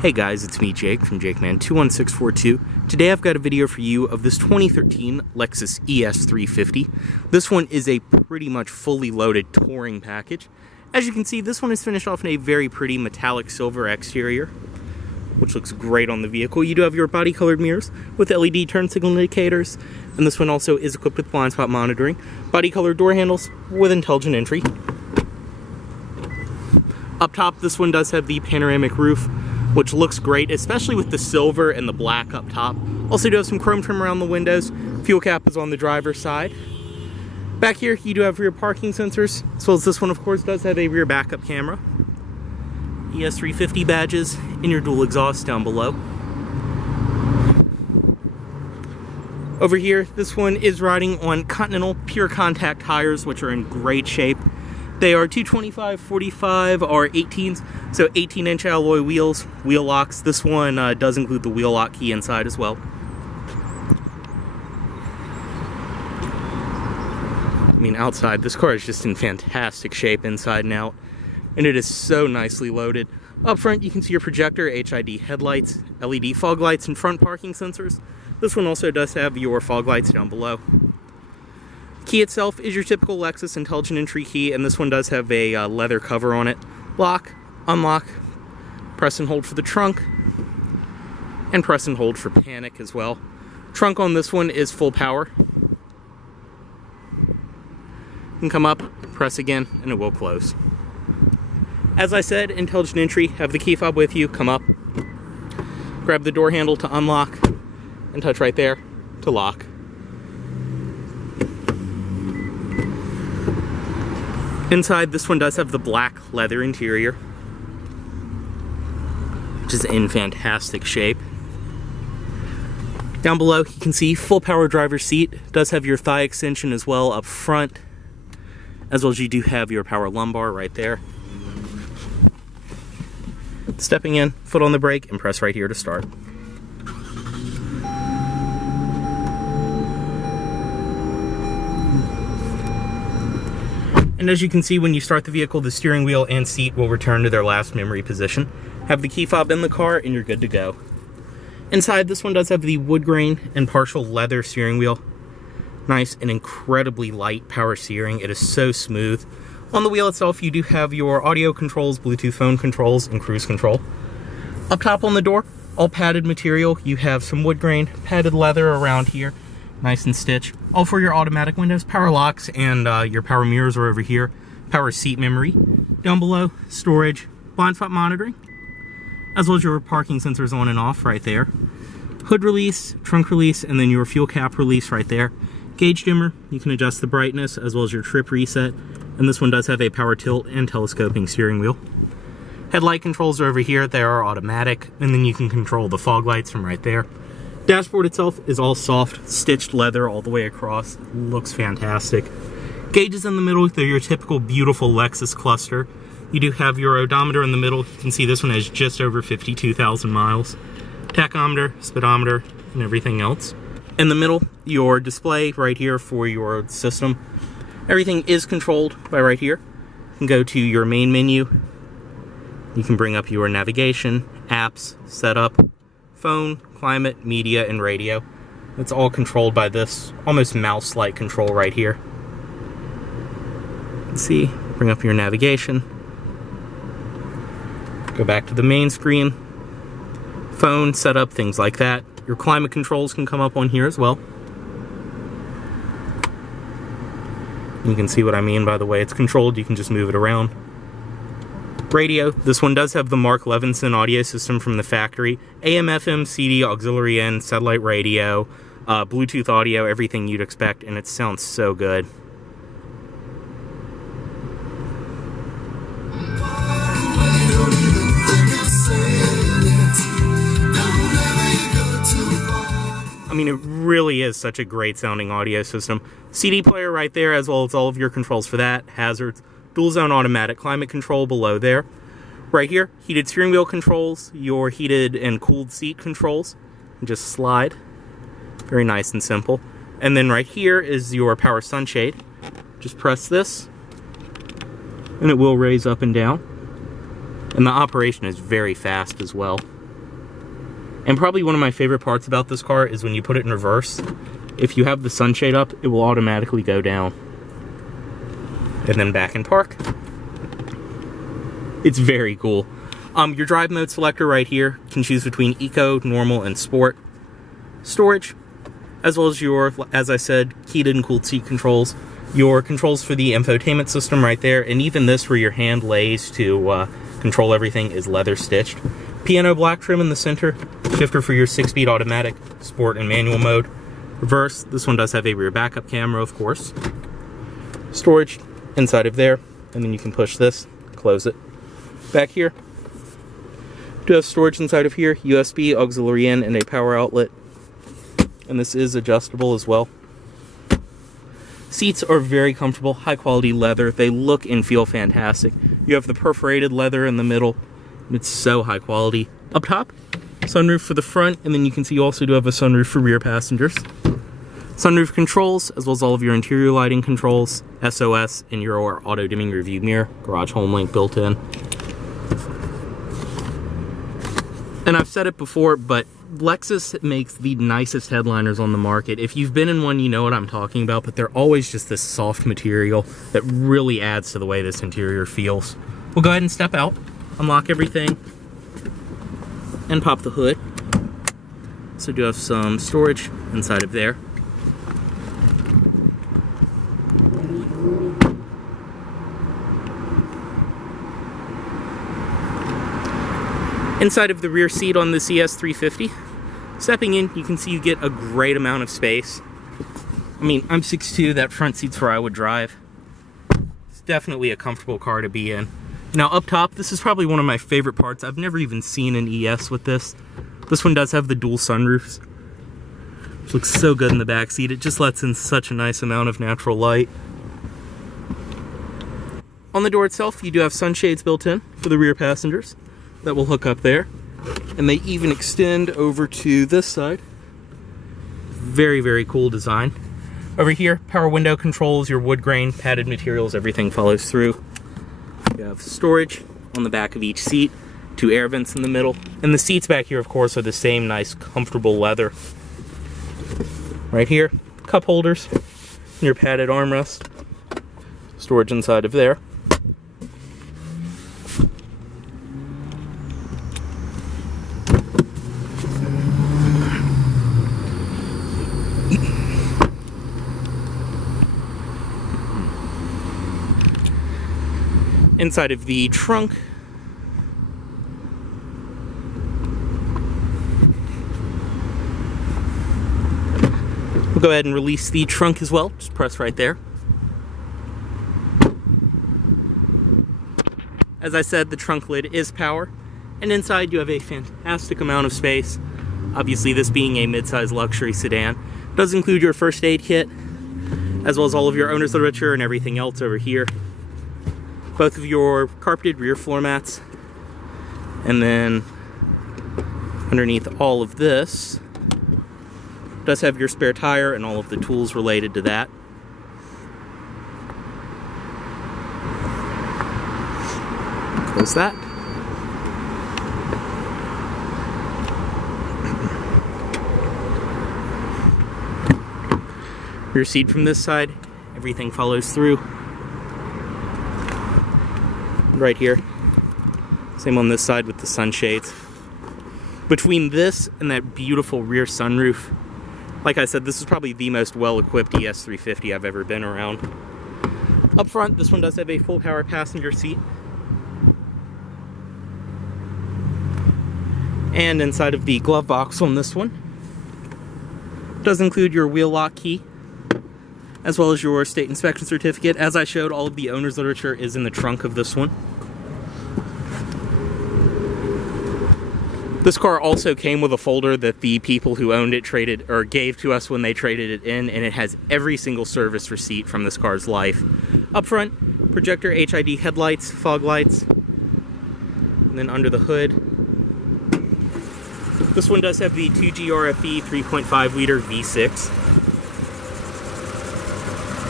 Hey guys, it's me Jake from JakeMan21642. Today I've got a video for you of this 2013 Lexus ES350. This one is a pretty much fully loaded touring package. As you can see, this one is finished off in a very pretty metallic silver exterior, which looks great on the vehicle. You do have your body colored mirrors with LED turn signal indicators, and this one also is equipped with blind spot monitoring, body colored door handles with intelligent entry. Up top, this one does have the panoramic roof, which looks great, especially with the silver and the black up top. Also do have some chrome trim around the windows. Fuel cap is on the driver's side. Back here, you do have rear parking sensors, as well as this one, of course, does have a rear backup camera. ES350 badges in your dual exhaust down below. Over here, this one is riding on Continental Pure Contact tires, which are in great shape. They are 225/45 or 18s, so 18-inch alloy wheels, wheel locks. This one does include the wheel lock key inside as well. I mean, outside, this car is just in fantastic shape inside and out, and it is so nicely loaded. Up front, you can see your projector, HID headlights, LED fog lights, and front parking sensors. This one also does have your fog lights down below. Key itself is your typical Lexus intelligent entry key, and this one does have a leather cover on it. Lock, unlock, press and hold for the trunk, and press and hold for panic as well. Trunk on this one is full power. You can come up, press again, and it will close. As I said, intelligent entry, have the key fob with you, come up, grab the door handle to unlock, and touch right there to lock. Inside, this one does have the black leather interior, which is in fantastic shape. Down below, you can see full power driver's seat. It does have your thigh extension as well up front, as well as you do have your power lumbar right there. Stepping in, foot on the brake, and press right here to start. And as you can see, when you start the vehicle, the steering wheel and seat will return to their last memory position. Have the key fob in the car and you're good to go. Inside, this one does have the wood grain and partial leather steering wheel. Nice and incredibly light power steering. It is so smooth. On the wheel itself, you do have your audio controls, Bluetooth phone controls, and cruise control. Up top on the door, all padded material. You have some wood grain, padded leather around here. Nice and stitched. All for your automatic windows, power locks, and your power mirrors are over here. Power seat memory. Down below, storage, blind spot monitoring, as well as your parking sensors on and off right there. Hood release, trunk release, and then your fuel cap release right there. Gauge dimmer, you can adjust the brightness, as well as your trip reset. And this one does have a power tilt and telescoping steering wheel. Headlight controls are over here. They are automatic, and then you can control the fog lights from right there. Dashboard itself is all soft, stitched leather all the way across. Looks fantastic. Gauges in the middle, they're your typical beautiful Lexus cluster. You do have your odometer in the middle. You can see this one has just over 52,000 miles. Tachometer, speedometer, and everything else. In the middle, your display right here for your system. Everything is controlled by right here. You can go to your main menu. You can bring up your navigation, apps, setup, phone, climate, media, and radio. It's all controlled by this almost mouse-like control right here. Let's see, bring up your navigation. Go back to the main screen. Phone, setup, things like that. Your climate controls can come up on here as well. You can see what I mean by the way it's controlled. You can just move it around. Radio, this one does have the Mark Levinson audio system from the factory. AM, FM, CD, auxiliary in, satellite radio, Bluetooth audio, everything you'd expect, and it sounds so good. I mean, it really is such a great sounding audio system. CD player right there, as well as all of your controls for that, hazards, dual zone automatic climate control below there. Right here, heated steering wheel controls, your heated and cooled seat controls. Just slide. Very nice and simple. And then right here is your power sunshade. Just press this, and it will raise up and down. And the operation is very fast as well. And probably one of my favorite parts about this car is when you put it in reverse, if you have the sunshade up, it will automatically go down. And then back in park. It's very cool. Your drive mode selector right here can choose between Eco, Normal, and Sport. Storage, as well as your, as I said, heated and cooled seat controls. Your controls for the infotainment system right there, and even this where your hand lays to control everything is leather stitched. Piano black trim in the center, shifter for your 6-speed automatic, sport and manual mode. Reverse, this one does have a rear backup camera, of course. Storage inside of there, and then you can push this, close it. Back here, do have storage inside of here, USB, auxiliary in, and a power outlet. And this is adjustable as well. Seats are very comfortable, high quality leather. They look and feel fantastic. You have the perforated leather in the middle. It's so high quality. Up top, sunroof for the front, and then you can see you also do have a sunroof for rear passengers. Sunroof controls, as well as all of your interior lighting controls, SOS, and your auto dimming rearview mirror, garage home link built in. And I've said it before, but Lexus makes the nicest headliners on the market. If you've been in one, you know what I'm talking about, but they're always just this soft material that really adds to the way this interior feels. We'll go ahead and step out, unlock everything, and pop the hood. So do have some storage inside of there. Inside of the rear seat on this ES350, stepping in, you can see you get a great amount of space. I mean, I'm 6'2", that front seat's where I would drive. It's definitely a comfortable car to be in. Now up top, this is probably one of my favorite parts. I've never even seen an ES with this. This one does have the dual sunroofs, which looks so good in the back seat. It just lets in such a nice amount of natural light. On the door itself, you do have sunshades built in for the rear passengers that will hook up there, and they even extend over to this side. Very, very cool design. Over here, power window controls, your wood grain, padded materials, everything follows through. You have storage on the back of each seat, 2 air vents in the middle, and the seats back here, of course, are the same nice, comfortable leather. Right here, cup holders, and your padded armrest. Storage inside of there. Inside of the trunk, we'll go ahead and release the trunk as well. Just press right there. As I said, the trunk lid is power, and inside you have a fantastic amount of space. Obviously, this being a mid-size luxury sedan, it does include your first aid kit, as well as all of your owner's literature and everything else over here. Both of your carpeted rear floor mats, and then underneath all of this does have your spare tire and all of the tools related to that. Close that. Rear seat from this side, everything follows through. Right here. Same on this side with the sunshades. Between this and that beautiful rear sunroof, like I said, this is probably the most well-equipped ES350 I've ever been around. Up front, this one does have a full power passenger seat. And inside of the glove box on this one, does include your wheel lock key, as well as your state inspection certificate. As I showed, all of the owner's literature is in the trunk of this one. This car also came with a folder that the people who owned it traded or gave to us when they traded it in, and it has every single service receipt from this car's life. Up front, projector HID headlights, fog lights, and then under the hood, this one does have the 2G RFE 3.5 liter V6,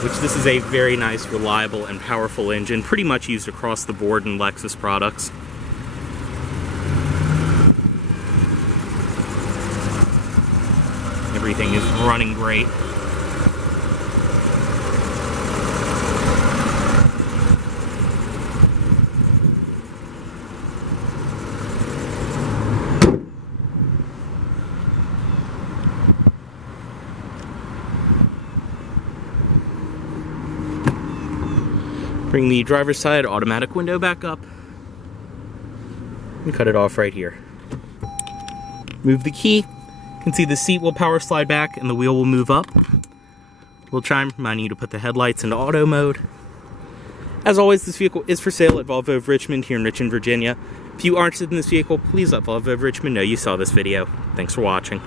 which this is a very nice, reliable, and powerful engine, pretty much used across the board in Lexus products. everything is running great. Bring the driver's side automatic window back up and cut it off right here. Move the key. You can see the seat will power slide back and the wheel will move up. Little chime reminding you to put the headlights into auto mode. As always, this vehicle is for sale at Volvo of Richmond here in Richmond, Virginia. If you are interested in this vehicle, please let Volvo of Richmond know you saw this video. Thanks for watching.